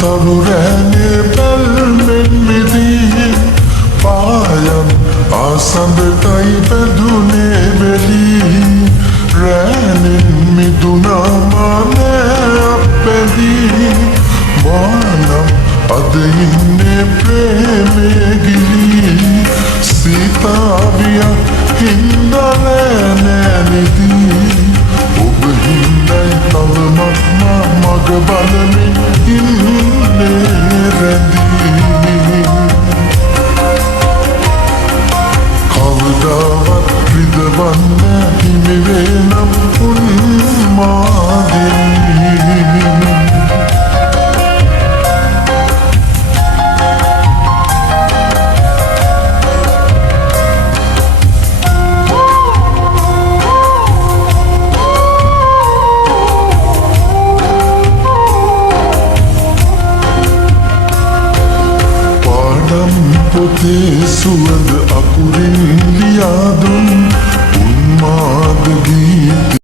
තරුරෑනේ පැල්මෙන් මිදී පායම් ආසඳටයි බැඳුනේ වෙලී රෑනෙන් මිදුනාමානෑ අපැදී වානම් අද ඉන්නේ ප්‍රේමේ ගිලී සීතාවිය හින්දලෑනෑනිදී ඔබ හින්දයි තවමත් මග බලමින් ඉන්නේ රැඳී කවදාවත් රිදවන්න හිමිවේ නම් උන්මාදිනී පොතේ සුවඳ අකුරින් ලියා දුන්